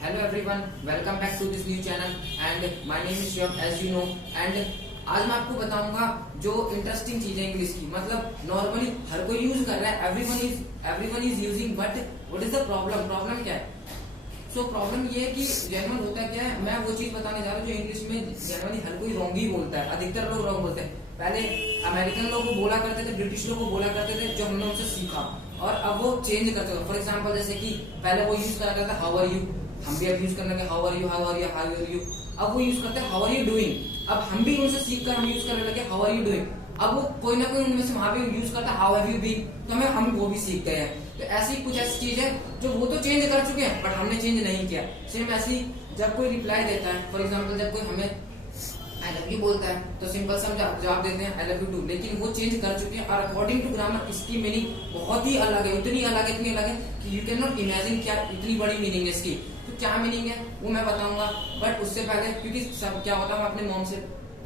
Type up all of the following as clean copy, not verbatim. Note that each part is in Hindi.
Hello everyone, welcome back to this new channel and my name is Shivam as you know and आज मैं आपको बताऊंगा जो इंटरेस्टिंग चीज है इंग्लिश की। मतलब नॉर्मली हर कोई यूज कर रहा है, everyone is using, but what is the problem क्या है? सो प्रॉब्लम ये है कि जनरल होता क्या है, मैं वो चीज बताने जा रहा हूँ जो इंग्लिश में जनरली हर कोई रॉन्ग ही बोलता है, अधिकतर लोग रॉन्ग बोलते हैं। पहले अमेरिकन लोग को बोला करते थे, ब्रिटिश लोग को बोला करते थे, जो हमने उनसे सीखा और अब वो चेंज करते हैं। फॉर एग्जाम्पल जैसे कि पहले वो यूज करा करता था हाउ आर यू, हम भी अब यूज करने लगे how are you, how are you, how are you. अब वो यूज करते हैं हाउ आर यू डूइंग। अब हम भी उनसे सीख कर हम यूज करने लगे हाउ आर यू डूइंग। अब वो कोई ना कोई उनमें से वहां पे यूज करता है हाउ हैव यू बीन, तो हम वो भी सीख गए हैं। तो ऐसी कुछ ऐसी चीज है जो वो तो चेंज कर चुके हैं बट हमने चेंज नहीं किया। सेम ऐसी जब कोई रिप्लाई देता है, फॉर एग्जाम्पल जब कोई हमें आई लव यू बोलता है तो सिंपल सा जवाब देते हैं आई लव यू टू, लेकिन वो चेंज कर चुके हैं और अकॉर्डिंग टू ग्रामर इसकी मीनिंग बहुत ही अलग है, इतनी अलग है कि यू कैन नॉट इमेजिन क्या इतनी बड़ी मीनिंग है इसकी। तो क्या मीनिंग है वो मैं बताऊंगा, बट उससे पहले क्योंकि सब क्या होता है, हम अपने मॉम से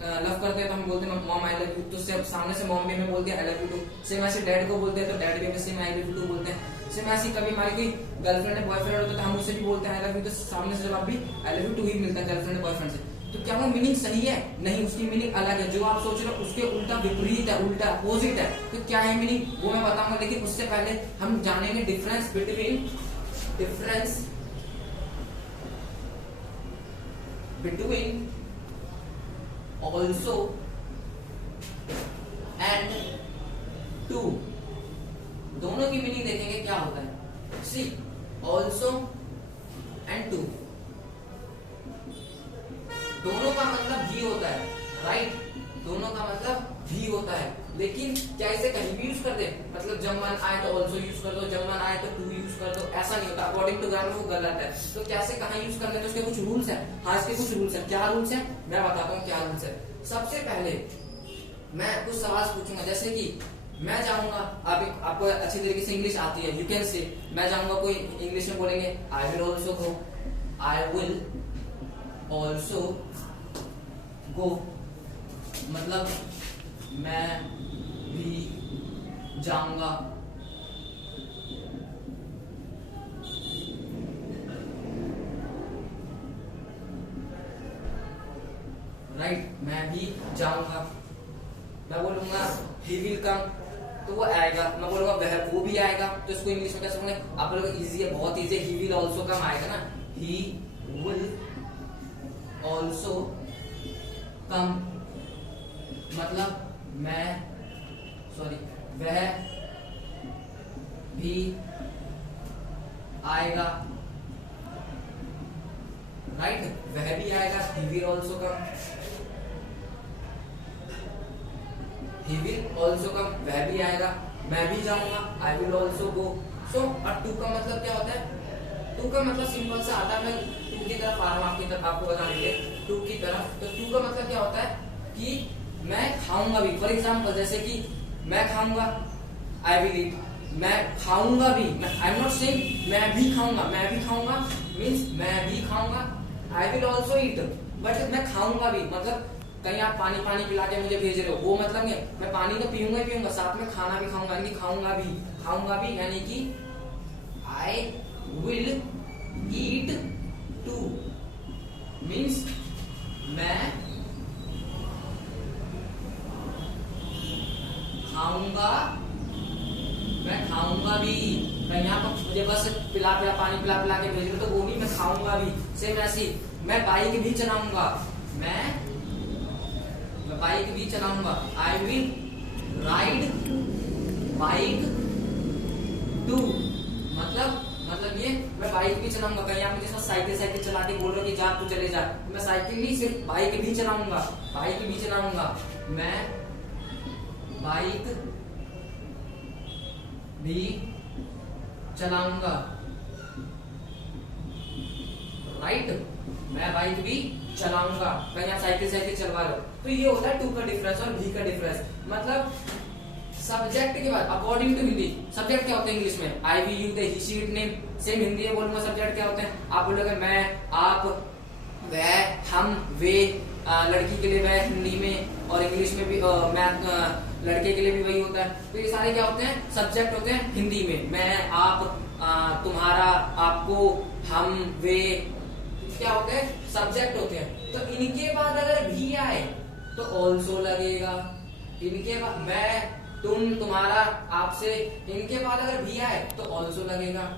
लव करते हैं तो हम बोलते हैं मॉम आई लव यू, तो सामने से मॉम भी हमें बोलती है I love you too. Same ऐसे डैड को बोलते हैं तो डैड भी हमें same I love you too बोलते हैं। सेम ऐसी कभी हमारी कोई गर्लफ्रेंड है बॉयफ्रेंड होता है तो हम उससे भी बोलते हैं आई लव यू, तो सामने से जवाब भी आई लव यू टू ही मिलता है गर्लफ्रेंड बॉयफ्रेंड से। तो क्या वो मीनिंग सही है? नहीं, उसकी मीनिंग अलग है। जो आप सोच रहे हो उसके उल्टा विपरीत है, उल्टा अपोजिट है। तो क्या है मीनिंग वो मैं बताऊंगा, लेकिन उससे पहले हम जानेंगे difference between also and too. दोनों की मीनिंग देखेंगे क्या होता है। सी ऑल्सो एंड टू, दोनों का मतलब भी होता है, राइट? दोनों का मतलब भी होता है, लेकिन क्या इसे कहीं भी यूज कर दे? मतलब जब मन आए तो ऑल्सो यूज कर दो, जब मन आए तो टू यूज कर दो, ऐसा नहीं होता। अकॉर्डिंग टू ग्रामर वो गलत है। तो कैसे कहाँ यूज करना है, तो उसके कुछ रूल्स है। हाँ, इसके कुछ रूल्स है। क्या रूल्स है मैं बताता हूँ क्या रूल्स है। सबसे पहले मैं कुछ सवाल पूछूंगा, जैसे कि मैं जाऊंगा, आपको अच्छी तरीके से इंग्लिश आती है, यू कैन से, मैं जाऊंगा, कोई इंग्लिश में बोलेंगे I will also go, I will also go, मतलब मैं भी जाऊंगा। राइट, मैं भी जाऊंगा। मैं बोलूंगा ही विल कम, तो वो आएगा। मैं बोलूंगा वह वो भी आएगा, तो इसको इंग्लिश में कैसे बोलेंगे? आप लोग इजी है, बहुत इजी है। ही विल ऑल्सो कम आएगा ना, ही विल ऑल्सो कम, मतलब वह भी आएगा। राइट, वह भी आएगा, he will also come, he will also come, वह भी आएगा। मैं भी जाऊंगा, आई विल ऑल्सो गो। सो और टू का मतलब क्या होता है? टू का मतलब सिंपल सा आता है, मैं टू की तरफ आ रहा हूँ, आपको बताने के लिए टू की तरफ। तो टू का मतलब क्या होता है कि मैं खाऊंगा भी। फॉर एग्जाम्पल जैसे कि मैं खाऊंगा, आई विल ईट, मैं खाऊंगा भी, आई एम नॉट सेइंग मैं भी खाऊंगा, मैं भी खाऊंगा मीन्स मैं भी खाऊंगा। I will also eat, but मैं खाऊंगा भी, मतलब कहीं आप पानी पिला के मुझे भेज रहे हो, वो मतलब नहीं, मैं पानी तो पीऊंगा ही पीऊंगा, साथ में खाना भी खाऊंगा, यानी खाऊंगा भी यानी कि I will eat two means मैं खाऊंगा भी। कहीं आप मुझे बस पानी पिला के भेज रहे हो तो वो भी मैं खाऊंगा भी। सेम ऐसी मैं बाइक भी चलाऊंगा, मैं बाइक भी चलाऊंगा, I will ride bike too, मतलब ये मैं बाइक भी चलाऊंगा। कहीं आप मुझे साइकिल चला के बोल रहे हो कि जा तू चले जा, मैं साइकिल नहीं सिर्फ बाइक भी चलाऊंगा, मैं बाइक भी चलाऊंगा। राइट, मैं बाइक भी चलाऊंगा। कहीं आप साइकिल चलवा रहे हो, तो ये होता है टू का डिफरेंस और भी का डिफरेंस। मतलब सब्जेक्ट के बाद अकॉर्डिंग टू हिंदी, सब्जेक्ट क्या होते हैं इंग्लिश में? I we you they he she it name. Same Hindi में बोलूंगा सब्जेक्ट क्या होते हैं? आप बोलोगे मैं, आप, वह, हम, वे। लड़की के लिए वह हिंदी में, और इंग्लिश में भी मैथ लड़के के लिए भी वही होता है। तो ये सारे क्या होते हैं? सब्जेक्ट होते हैं हिंदी में। मैं, आप, तुम्हारा, आपको, हम, वे, क्या होते हैं, सब्जेक्ट होते हैं। तो इनके बाद अगर भी आए तो ऑल्सो लगेगा। इनके बाद मैं, तुम, तुम्हारा, आपसे, इनके बाद अगर भी आए तो ऑल्सो लगेगा।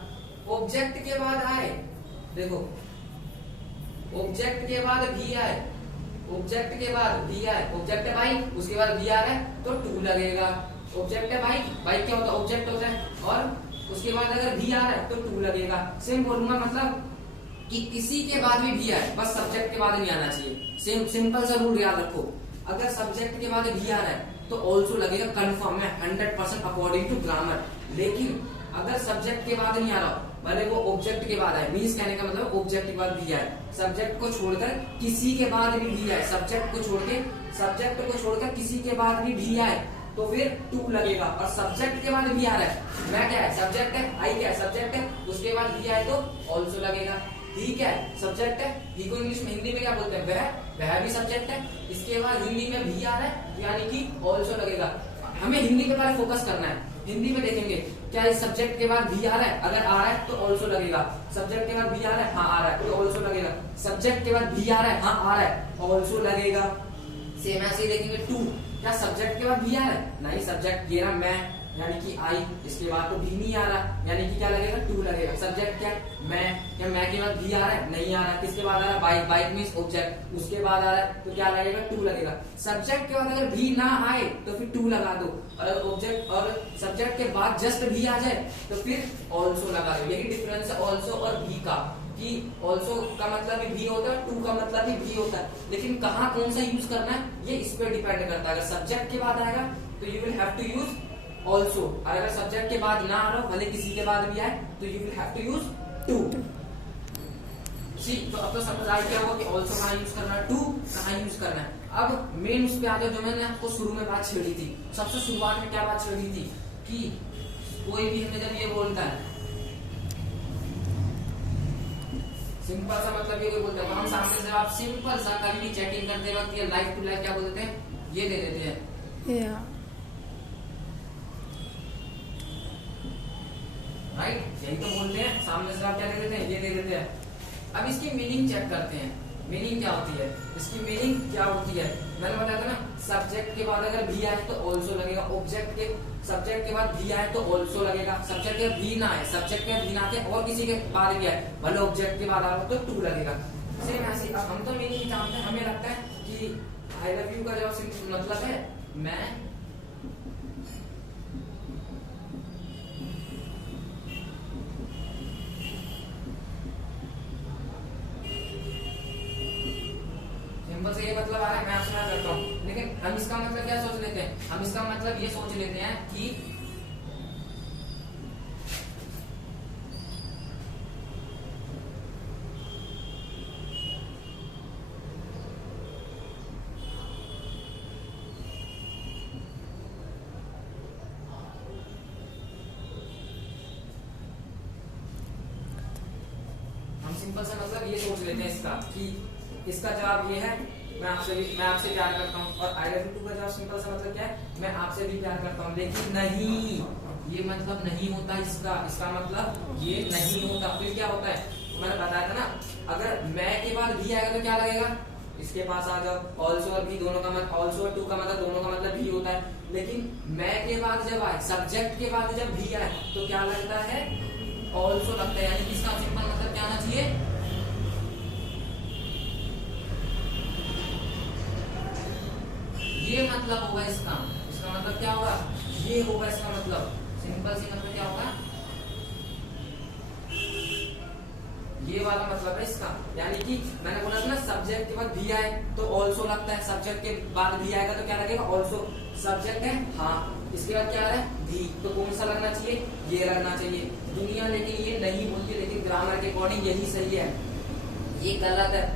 ऑब्जेक्ट के बाद आए, देखो ऑब्जेक्ट के बाद भी आए, ऑब्जेक्ट के बाद भी आए, ऑब्जेक्ट है भाई, उसके बाद भी आ रहा है तो टू लगेगा। ऑब्जेक्ट है भाई, भाई क्या होता है, ऑब्जेक्ट होता है, और उसके बाद अगर भी आ रहा है तो टू लगेगा। सेम बोलूंगा, मतलब कि किसी के बाद भी आए, बस सब्जेक्ट के बाद नहीं आना चाहिए। सिंपल सा रूल याद रखो, अगर सब्जेक्ट के बाद भी आ रहा है तो ऑल्सो लगेगा, कंफर्म है 100% अकॉर्डिंग टू ग्रामर। लेकिन अगर सब्जेक्ट के बाद नहीं आ रहा, भले वो ऑब्जेक्ट के बाद आए, मीन्स कहने का मतलब ऑब्जेक्ट के बाद भी आए, सब्जेक्ट को छोड़कर किसी के बाद भी आए, सब्जेक्ट को छोड़कर किसी के बाद भी आए तो फिर टू लगेगा। और सब्जेक्ट के बाद भी आ रहा है, मैं क्या है, सब्जेक्ट है, आई क्या है, सब्जेक्ट है, उसके बाद भी आए तो ऑल्सो लगेगा। ही क्या है, सब्जेक्ट है, ही को इंग्लिश में, हिंदी में क्या बोलते हैं, वह भी सब्जेक्ट है, इसके बाद हिंदी में भी आ रहा है यानी कि ऑल्सो लगेगा। हमें हिंदी पे पहले फोकस करना है। हिंदी में देखेंगे क्या इस सब्जेक्ट के बाद भी आ रहा है, अगर आ रहा है तो ऑल्सो लगेगा। सब्जेक्ट के बाद भी आ रहा है, हाँ आ रहा है तो ऑल्सो लगेगा। सब्जेक्ट के बाद भी आ रहा है, हाँ आ रहा है, ऑल्सो लगेगा। सेम ऐसे ही देखेंगे टू, क्या सब्जेक्ट के बाद भी आ रहा है, नहीं, सब्जेक्ट ये रहा मैं यानी कि आई, इसके बाद तो भी नहीं आ रहा यानी कि क्या लगेगा, टू लगेगा। सब्जेक्ट क्या, मैं, क्या मैं के बाद भी आ रहा है, नहीं आ रहा, किसके बाद आ रहा है, बाइक, बाइक मींस ऑब्जेक्ट, उसके बाद आ रहा है तो क्या लगेगा, टू लगेगा। सब्जेक्ट के बाद अगर भी ना आए तो फिर टू लगा दो, और ऑब्जेक्ट और सब्जेक्ट के बाद जस्ट भी आ जाए तो फिर ऑल्सो लगा दो। यही डिफरेंस है ऑल्सो और भी का, कि ऑल्सो का मतलब भी होता है, टू का मतलब भी होता है, लेकिन कहाँ कौन सा यूज करना है ये इस पे डिपेंड करता है। अगर सब्जेक्ट के बाद आएगा तो you will have to use also, और अगर सब्जेक्ट के बाद ना आ रहा भले किसी के बाद भी आए तो you will have to use too. तो अब तो समझ आ गया होगा कि ऑल्सो कहाँ यूज करना है, टू कहाँ यूज करना है। अब मेन उस पे आ जाओ जो मैंने आपको शुरू में बात छेड़ी थी। सबसे शुरुआत में क्या बात छेड़ी थी कि कोई भी हमें जब ये बोलता है सिंपल सा, मतलब ये कोई बोलता है तो हम सामने से आप सिंपल सा कभी भी चैटिंग करते वक्त ये लाइफ टू लाइफ क्या बोलते हैं, ये दे देते हैं, राइट, यही तो बोलते हैं। सामने से आप क्या दे देते हैं, ये दे देते हैं। अब इसकी मीनिंग चेक करते हैं, मीनिंग क्या होती है, इसकी मीनिंग क्या होती है। मैंने बताया था ना, सब्जेक्ट के बाद अगर भी आए तो ऑल्सो लगेगा, ऑब्जेक्ट के सब्जेक्ट के बाद भी आए तो ऑल्सो लगेगा, सब्जेक्ट के भी ना आए, सब्जेक्ट के भी ना आए और किसी के बाद भी आए भले ऑब्जेक्ट के बाद आ रहा तो टू लगेगा। सेम ऐसे अब हम तो मीनिंग जानते हैं, हमें लगता है कि आई लव यू का जो मतलब है मैं, बस ये मतलब आ रहा है, मैं आपसे बात करता हूँ, लेकिन हम इसका मतलब क्या सोच लेते हैं, हम इसका मतलब ये सोच लेते हैं कि हम सिंपल सा मतलब ये सोच लेते हैं इसका कि इसका जवाब ये है, मैं आपसे प्यार करता हूँ, और आई लव यू टू का जवाब सिंपल सा मतलब क्या है, मैं आपसे भी प्यार करता हूँ। लेकिन नहीं, ये मतलब नहीं होता इसका मतलब ये नहीं होता। फिर क्या होता है, मैंने बताया था ना, अगर मैं के बाद भी आएगा तो क्या लगेगा, इसके पास आ जाओ, ऑल्सो और भी दोनों का मतलब, ऑल्सो और टू का मतलब दोनों का मतलब भी होता है। लेकिन मैं के बाद जब आए, सब्जेक्ट के बाद जब भी आए तो क्या लगता है, ऑल्सो लगता है। यानी इसका सिंपल मतलब क्या आना चाहिए, ये मतलब होगा इसका मतलब क्या होगा, ये होगा इसका मतलब, सिंपल सी मतलब क्या होगा, ये वाला मतलब है इसका। यानी कि मैंने बोला था ना, सब्जेक्ट के बाद भी आए तो ऑल्सो लगता है, सब्जेक्ट के बाद भी आएगा तो क्या लगेगा, ऑल्सो। सब्जेक्ट है हाँ, इसके बाद क्या है भी, तो कौन सा लगना चाहिए, ये लगना चाहिए। दुनिया लेकिन ये नहीं बोलती, लेकिन ग्रामर के अकॉर्डिंग यही सही है, ये गलत है।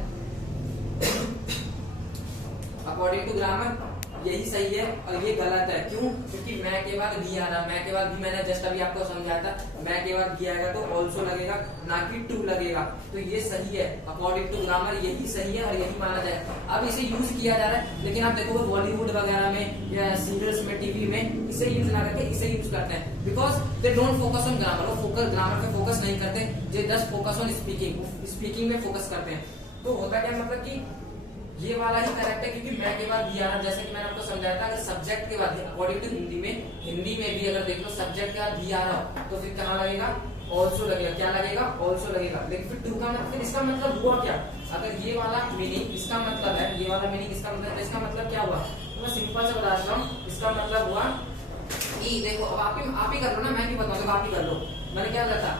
अकॉर्डिंग टू ग्रामर यही सही है और ये गलत है। क्यों? क्योंकि मैं के बाद भी आ रहा, मैं के बाद भी मैंने जस्ट अभी आपको समझाया था, मैं के बाद भी आएगा तो ऑल्सो लगेगा, ना कि टू लगेगा। तो ये सही है, अकॉर्डिंग टू ग्रामर यही सही है और यही माना जाएगा। अब इसे यूज किया जा रहा है, लेकिन आप देखो बॉलीवुड वगैरह में या सीरियल्स में, टीवी में इसे यूज ना करके इसे यूज करते हैं, because they don't focus on grammar. वो फोकस ग्रामर पे फोकस नहीं करते, they just focus on speaking, speaking में फोकस करते हैं। तो होता क्या मतलब कि ये वाला ही करेक्ट है, क्योंकि मैं के बाद भी आ रहा, जैसे कि मैंने आपको समझाया था, अगर सब्जेक्ट के बाद अकॉर्डिंग टू हिंदी में भी अगर देख लो सब्जेक्ट के बाद भी आ रहा हो तो फिर कहाँ लगेगा? ऑल्सो लगेगा। क्या लगेगा? ऑल्सो लगेगा। लेकिन फिर टू का मतलब, इसका मतलब हुआ क्या? अगर ये वाला मीनिंग इसका मतलब है, ये वाला मीनिंग इसका मतलब है, इसका मतलब क्या हुआ? तो मैं सिंपल से बता देता हूँ, इसका मतलब हुआ कि देखो, अब आप ही कर लो ना, मैं भी बताऊँ, आप ही कर लो। मैंने क्या बताया था?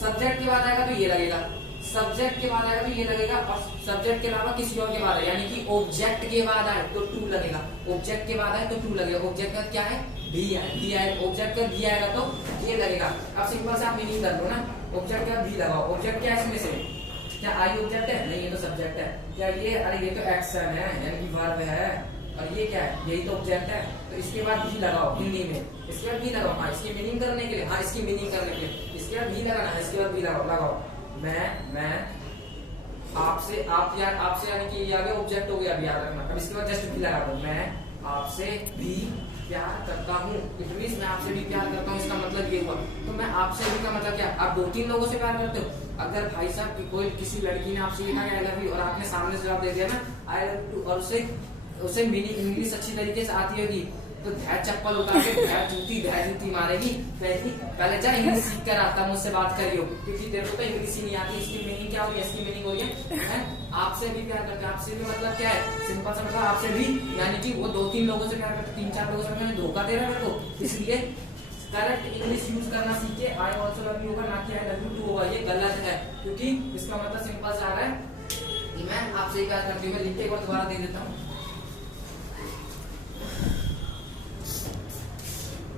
सब्जेक्ट के बाद आएगा तो ये लगेगा, सब्जेक्ट के बाद आएगा तो ये लगेगा, और सब्जेक्ट के अलावा किसी और के बाद है, यानी कि ऑब्जेक्ट के बाद आए तो टू लगेगा, ऑब्जेक्ट के बाद आए तो टू लगेगा। ऑब्जेक्ट का क्या है? भी है, ऑब्जेक्ट का भी आएगा तो ये लगेगा। अब सिंपल से आप मीनिंग कर लो ना, ऑब्जेक्ट का भी लगाओ। ऑब्जेक्ट क्या है इसमें से? क्या आई ऑब्जेक्ट है? नहीं, ये तो सब्जेक्ट है। क्या ये? अरे ये तो एक्शन है, यानी कि वर्ब है, और ये क्या है? यही तो ऑब्जेक्ट है। तो इसके बाद भी लगाओ हिंदी में, इसके बाद भी लगाओ। हाँ, इसकी मीनिंग करने के लिए, हाँ इसकी मीनिंग करने के लिए इसके बाद भी लगाना है, इसके बाद भी लगाओ। मैं आपसे, आप यार आपसे, यानी कि ये आ गया ऑब्जेक्ट हो गया, अभी याद रखना। अब इसके बाद जस्ट भी लगा दो, मैं आपसे भी प्यार करता हूँ। इट मींस मैं आपसे भी प्यार करता हूँ, इसका मतलब ये हुआ। तो मैं आपसे भी का मतलब क्या? आप 2-3 लोगों से प्यार करते हो। अगर भाई साहब की कोई किसी लड़की ने आपसे लिखा आई लव यू और आपने सामने से जवाब दे दिया ना आई लव यू, और उसे मीनिंग इंग्लिश अच्छी तरीके से आती होगी, तो धैर्य चप्पल उतार के धैर्य जूती मारेगी, पहले जा इंग्लिश सीख कर आता, मुझसे बात करियो, क्योंकि तेरे को तो इंग्लिश ही नहीं आती। इसकी मीनिंग क्या होगी? इसकी मीनिंग होगी आपसे भी प्यार करते। आपसे भी मतलब क्या है? सिंपल सा मतलब आपसे भी, यानी कि वो 2-3 लोगों से प्यार करते, 3-4 लोगों से मैंने धोखा दे रहा है को, इसलिए करेक्ट इंग्लिश यूज करना सीखे। आई ऑल्सो लव यू होगा, ना कि आई लव यू टू होगा। ये गलत है, क्योंकि इसका मतलब सिंपल सा आ रहा है कि मैं आपसे ही प्यार करती हूँ। मैं लिख के एक बार दोबारा दे देता हूँ।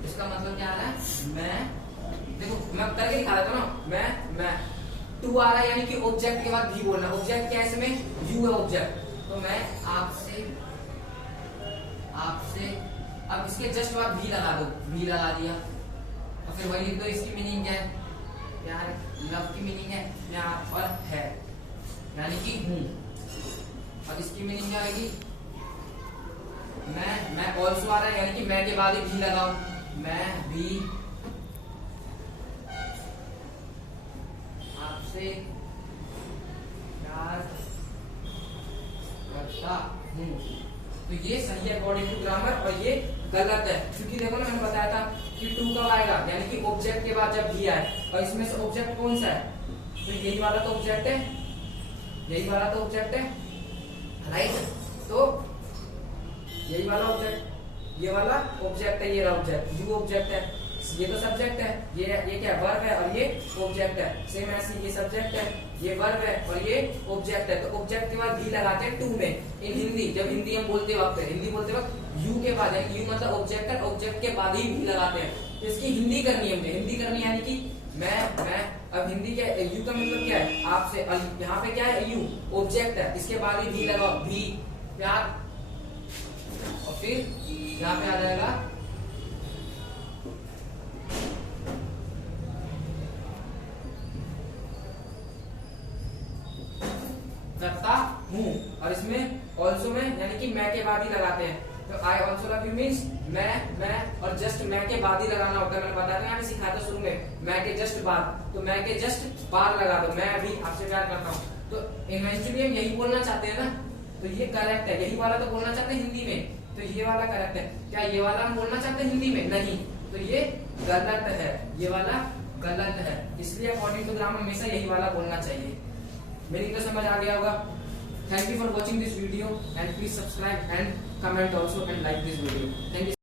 इसका मतलब क्या आ रहा है? मैं, देखो मैं करके दिखा देता हूँ ना, मैं टू आ रहा है, यानी कि ऑब्जेक्ट के बाद भी बोलना। ऑब्जेक्ट क्या है इसमें? यू है ऑब्जेक्ट। तो मैं आपसे, अब इसके जस्ट बाद भी लगा दो, भी लगा दिया, और फिर वही लिख दो। इसकी मीनिंग क्या है? प्यार, लव की मीनिंग है प्यार और है, यानी कि हूँ। और इसकी मीनिंग क्या आएगी? मैं ऑल्सो आ रहा है, यानी कि मैं के बाद ही भी लगाओ, मैं भी आपसे प्यार करता हूँ। तो ये सही है अकॉर्डिंग टू ग्रामर, और ये गलत है, क्योंकि देखो ना मैंने बताया था कि टू कब आएगा, यानी कि ऑब्जेक्ट के बाद जब भी आए, और इसमें से ऑब्जेक्ट कौन सा है? तो यही वाला तो ऑब्जेक्ट है, यही वाला तो ऑब्जेक्ट है, राइट? तो यही वाला ऑब्जेक्ट, ये वाला ऑब्जेक्ट है, ये रहा ऑब्जेक्ट, यू ऑब्जेक्ट है, ये तो सब्जेक्ट है, ये क्या वर्ब है, और ये ऑब्जेक्ट है। सेम ऐसे ये सब्जेक्ट है, ये वर्ब है, और ये ऑब्जेक्ट है। तो ऑब्जेक्ट के बाद भी लगाते हैं टू में। इन हिंदी, जब हिंदी हम बोलते वक्त यू के बाद है, यू मतलब ऑब्जेक्ट है, ऑब्जेक्ट के बाद ही भी लगाते हैं। तो इसकी हिंदी करनी है, हिंदी करनी यानी कि मैं। अब हिंदी क्या है? यू का मतलब क्या है? आपसे। यहाँ पे क्या है? यू ऑब्जेक्ट है, इसके बाद ही भी लगाओ, भी प्यार, और फिर यहाँ पे आ जाएगा करता हूँ, और इसमें ऑल्सो में, यानी कि मैं के बाद ही लगाते हैं। तो I also love you means मैं, और जस्ट मैं के बाद ही लगाना होता है। मैंने बताया था, यहाँ पे सिखाया था शुरू में, मैं के जस्ट बाद, तो मैं के जस्ट बाद लगा दो, मैं भी आपसे प्यार करता हूँ। तो इवेंचुअली हम यही बोलना चाहते हैं ना, तो ये करेक्ट है। यही वाला तो बोलना चाहते हैं हिंदी में, तो ये वाला करेक्ट है। क्या ये वाला हम बोलना चाहते हैं हिंदी में? नहीं, तो ये गलत है, ये वाला गलत है। इसलिए अकॉर्डिंग टू ग्रामर हमेशा यही वाला बोलना चाहिए। मीनिंग तो समझ आ गया होगा। Thank you for watching this video and please subscribe and comment also and like this video. Thank you.